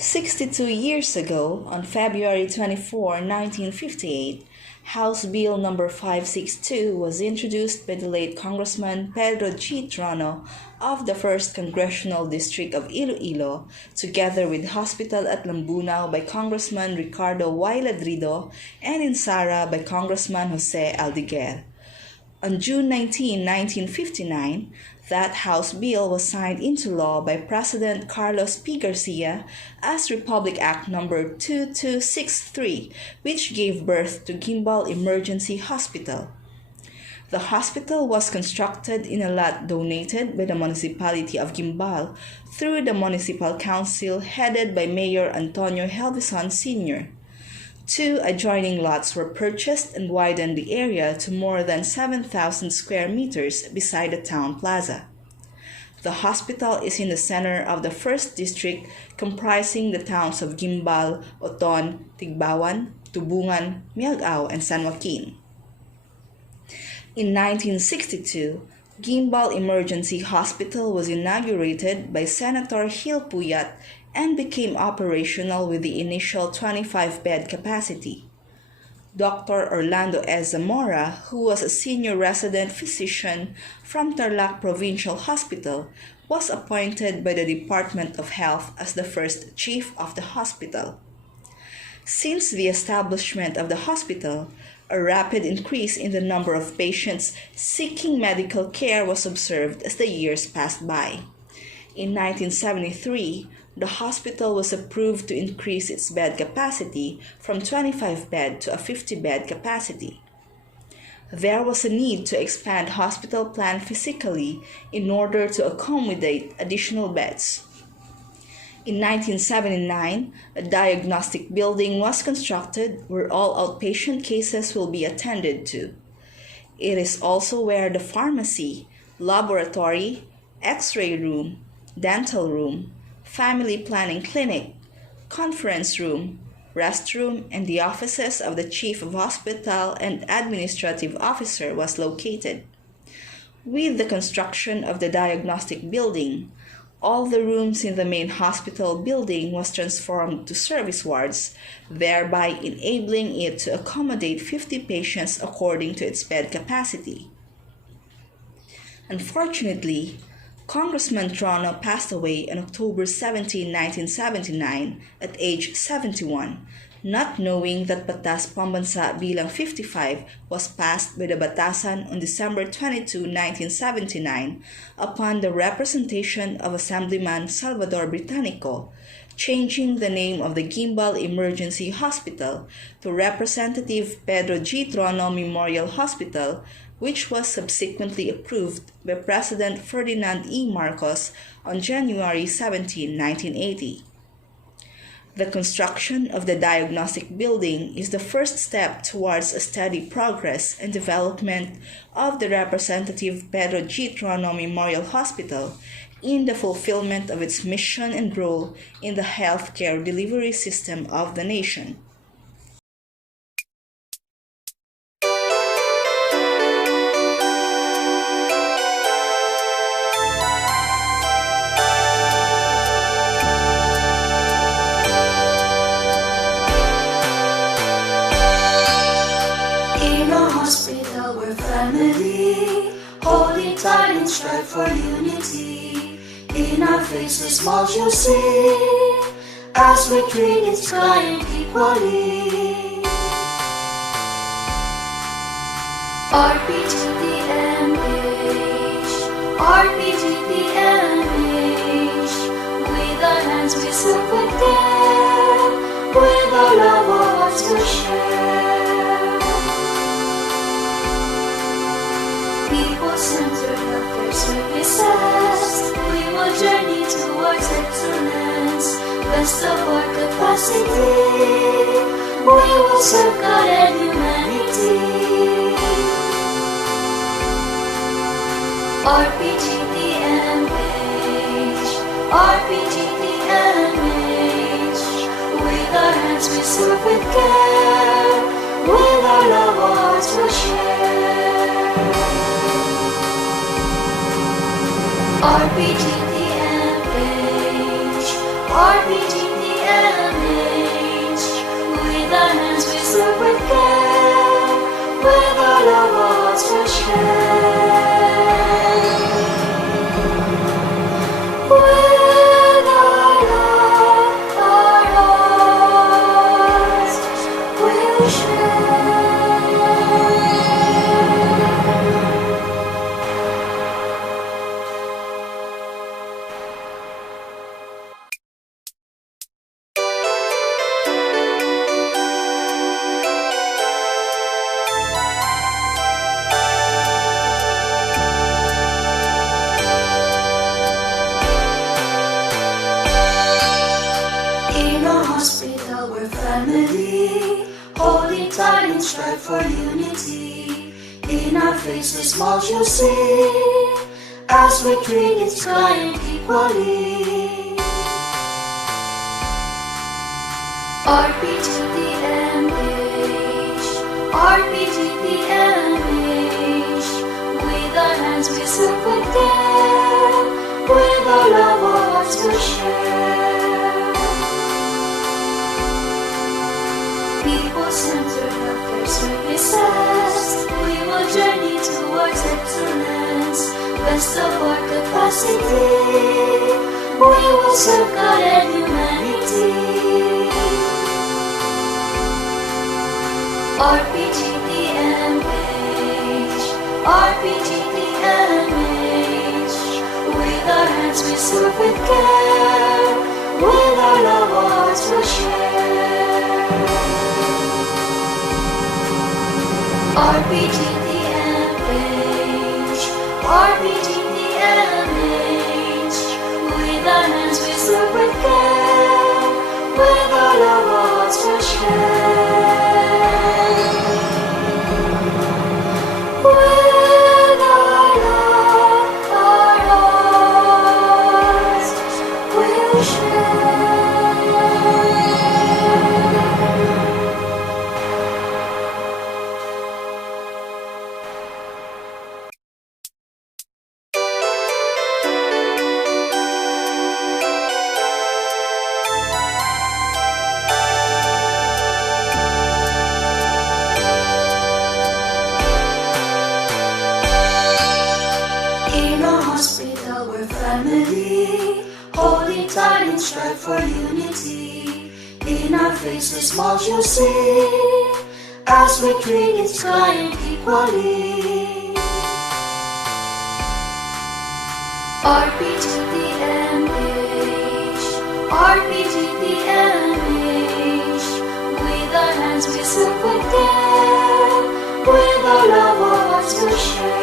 62 years ago, on February 24, 1958, House Bill No. 562 was introduced by the late Congressman Pedro G. Trono of the 1st Congressional District of Iloilo, together with Hospital at Lambunao by Congressman Ricardo Y. Ladrido and in Sara by Congressman Jose Aldeguer. On June 19, 1959, that House bill was signed into law by President Carlos P. Garcia as Republic Act No. 2263, which gave birth to Gimbal Emergency Hospital. The hospital was constructed in a lot donated by the municipality of Gimbal through the Municipal Council headed by Mayor Antonio Helveson Sr. 2 adjoining lots were purchased and widened the area to more than 7,000 square meters beside the town plaza. The hospital is in the center of the 1st District, comprising the towns of Gimbal, Oton, Tigbawan, Tubungan, Miagao, and San Joaquin. In 1962, Gimbal Emergency Hospital was inaugurated by Senator Gil Puyat and became operational with the initial 25-bed capacity. Dr. Orlando S. Zamora, who was a senior resident physician from Tarlac Provincial Hospital, was appointed by the Department of Health as the first chief of the hospital. Since the establishment of the hospital, a rapid increase in the number of patients seeking medical care was observed as the years passed by. In 1973, the hospital was approved to increase its bed capacity from 25-bed to a 50-bed capacity. There was a need to expand hospital plan physically in order to accommodate additional beds. In 1979, a diagnostic building was constructed where all outpatient cases will be attended to. It is also where the pharmacy, laboratory, X-ray room, dental room, family planning clinic, conference room, restroom, and the offices of the Chief of Hospital and Administrative Officer was located. With the construction of the diagnostic building, all the rooms in the main hospital building was transformed to service wards, thereby enabling it to accommodate 50 patients according to its bed capacity. Unfortunately, Congressman Trono passed away on October 17, 1979 at age 71, not knowing that Batas Pambansa Bilang 55 was passed by the Batasan on December 22, 1979 upon the representation of Assemblyman Salvador Britannico, changing the name of the Gimbal Emergency Hospital to Representative Pedro G. Trono Memorial Hospital, which was subsequently approved by President Ferdinand E. Marcos on January 17, 1980. The construction of the diagnostic building is the first step towards a steady progress and development of the Representative Pedro G. Trono Memorial Hospital in the fulfillment of its mission and role in the healthcare delivery system of the nation. Holding tight and strive for unity. In our faces smiles you'll see as we treat its client equally. RPGTMH, RPGTMH. With our hands we serve with care, with our love our hearts will share. People-centered healthcare services, we will journey towards excellence. Best of our capacity, we will serve God and humanity. RPGTMH, RPGTMH. With our hands we serve with care, with our love our hearts will share. RPGTMH, RPGTMH. hearts will share. With our love, our hearts will share. In a hospital we're family, holding tight and strive for unity. In our faces smiles you'll see, as we treat each client equally. RPGTMH, RPGTMH. With our hands we serve with care, with our love our hearts will share. People-centered healthcare services, we will journey towards excellence. Best of our capacity, we will serve God and humanity. RPGTMH, RPGTMH. With our hands we serve with care, with our love our hearts will share. RPGTMH, RPGTMH. With our hands we serve with care, with our love our hearts will share. With our love, our hearts will share. In a hospital we're family, holding tight and strive for unity. In our faces smiles you'll see, as we treat each client equally. RPGTMH, RPGTMH. With our hands we serve with care, with our love our hearts will share.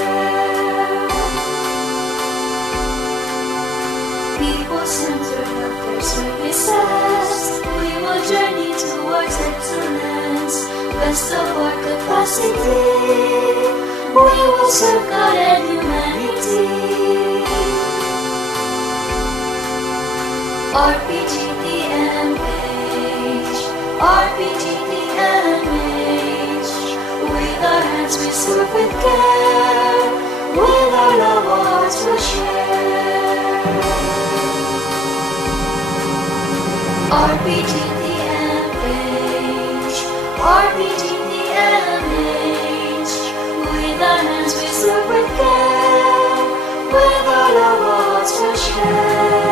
People-centered healthcare services, we will journey towards excellence. Best of our capacity, we will serve God and humanity. RPGTMH, RPGTMH. With our hands we serve with care, with our love our hearts will share. RPGTMH, RPGTMH. With our hands we serve with care, with our love our hearts will share.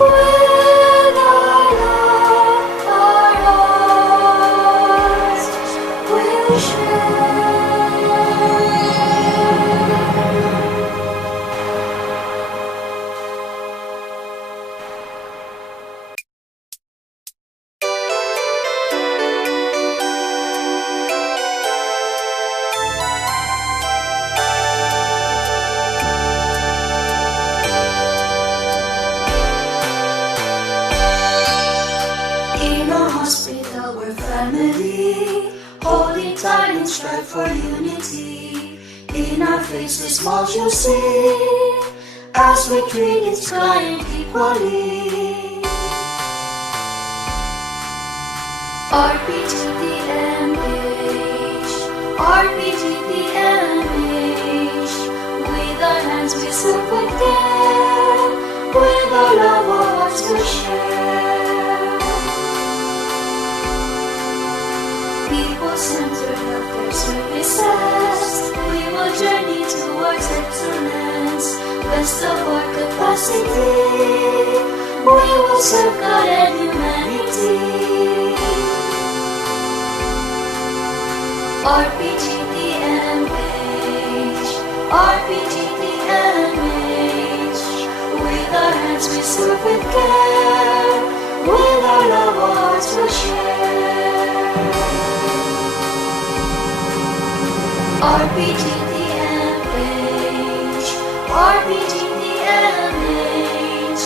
With our love, our hearts will share. In a hospital we're family, holding tight and strive for unity. In our faces smiles you'll see, as we treat each client equally. RPGTMH, RPGTMH. With our hands we serve with care, with our love our hearts will share. People-centered healthcare services. We will journey towards excellence. Best of our capacity. We will serve God and humanity. RPGTMH, RPGTMH. With our hands we serve with care. With our love our hearts will share. RPGTMH, RPGTMH.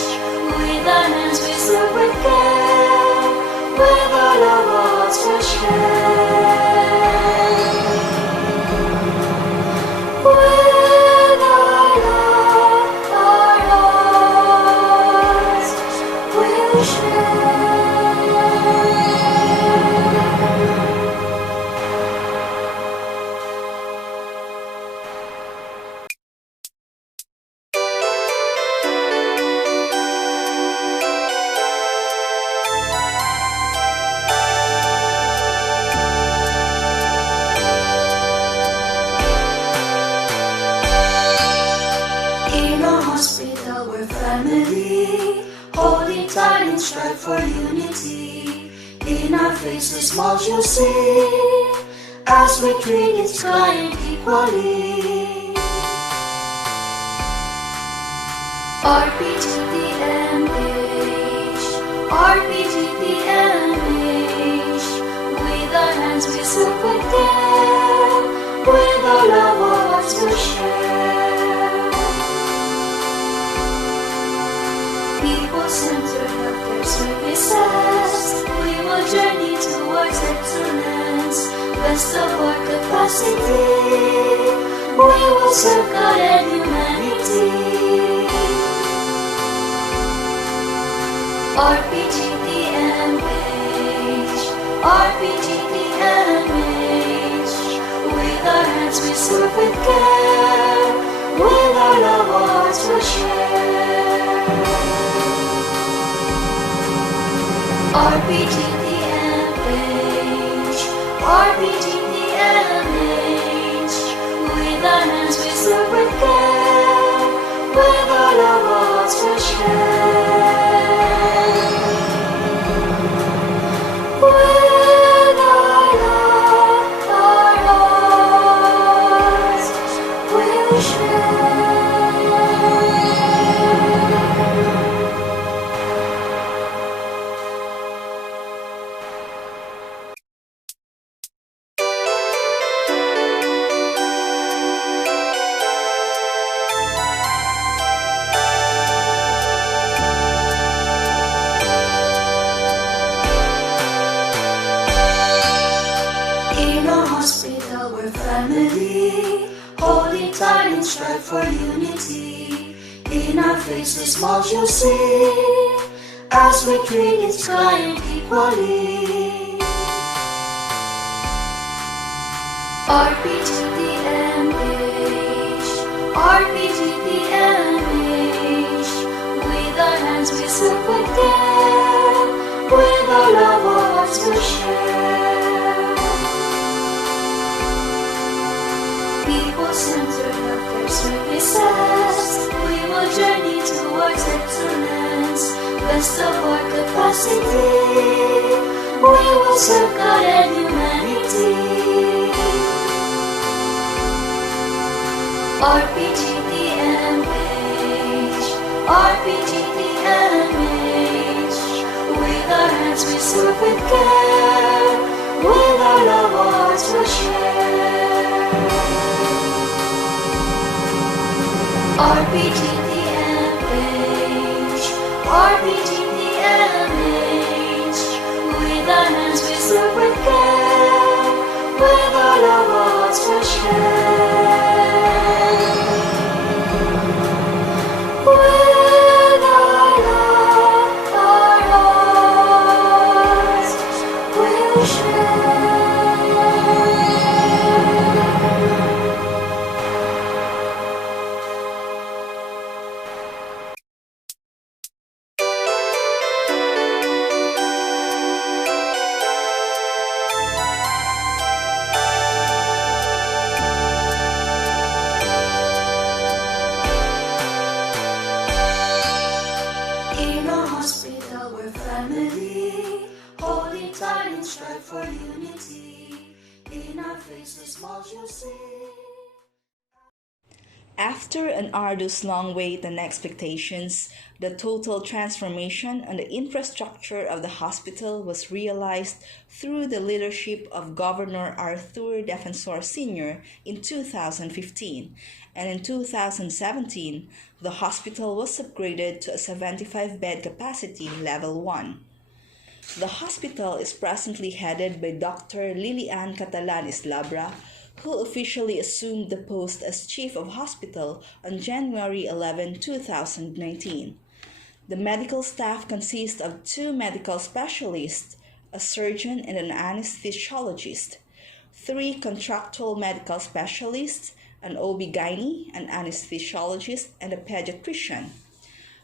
With our hands we serve with care. With our love our hearts will share. With our love our hearts will share. In a hospital we're family, holding tight and strive for unity. In our faces smiles you'll see, as we treat each client equally. RPGTMH, RPGTMH. With our hands we serve with care, with our love our hearts will share. People-centered healthcare services. We will journey towards excellence. Best of our capacity. We will serve God and humanity. RPGTMH, RPGTMH. With our hands we serve with care. With our love our hearts will share. RPGTMH, RPGTMH. With our hands we serve with care. With our love our hearts will share. With our love our hearts will share. In a hospital we're family, holding tight and strive for unity. In our faces smiles you'll see, as we treat each client equally. RPGTMH, RPGTMH. With our hands we serve with care, with our love our hearts will share. People-centered healthcare services. We will journey towards excellence. Best of our capacity. We will serve God and humanity. RPGTMH, RPGTMH. With our hands we serve with care. With our love our hearts will share. RPGTMH, RPGTMH. With our hands we serve with care. With our love our hearts will share. With our love our hearts will share. unity. In our faces, smiles you'll see. After an arduous long wait and expectations, the total transformation and the infrastructure of the hospital was realized through the leadership of Governor Arthur Defensor Sr. in 2015, and in 2017, the hospital was upgraded to a 75-bed capacity level 1. The hospital is presently headed by Dr. Lilian Catalan Islabra, who officially assumed the post as Chief of Hospital on January 11, 2019. The medical staff consists of 2 medical specialists, a surgeon and an anesthesiologist, 3 contractual medical specialists, an OB-GYN, an anesthesiologist, and a pediatrician,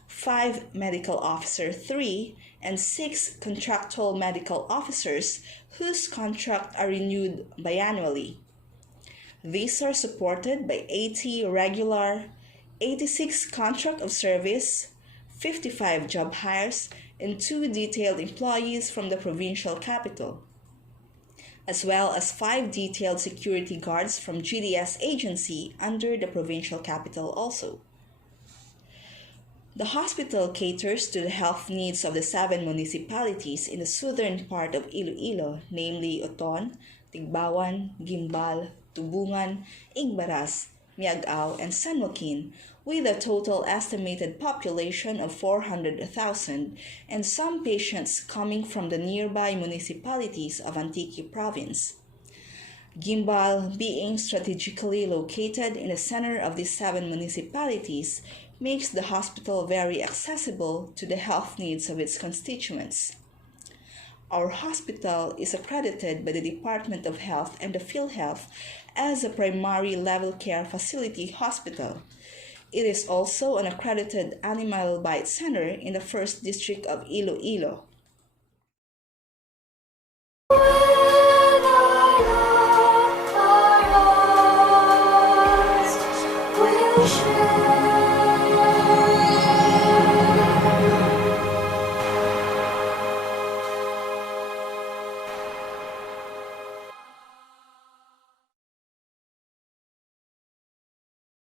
5 medical officer 3, and 6 contractual medical officers whose contracts are renewed biannually. These are supported by 80 regular, 86 contract of service, 55 job hires, and 2 detailed employees from the provincial capital, as well as 5 detailed security guards from GDS agency under the provincial capital also. The hospital caters to the health needs of the 7 municipalities in the southern part of Iloilo, namely Oton, Tigbawan, Gimbal, Tubungan, Igbaras, Miagao, and San Joaquin, with a total estimated population of 400,000 and some patients coming from the nearby municipalities of Antique Province. Gimbal, being strategically located in the center of these 7 municipalities, makes the hospital very accessible to the health needs of its constituents. Our hospital is accredited by the Department of Health and the PhilHealth as a primary level care facility hospital. It is also an accredited animal bite center in the 1st District of Iloilo.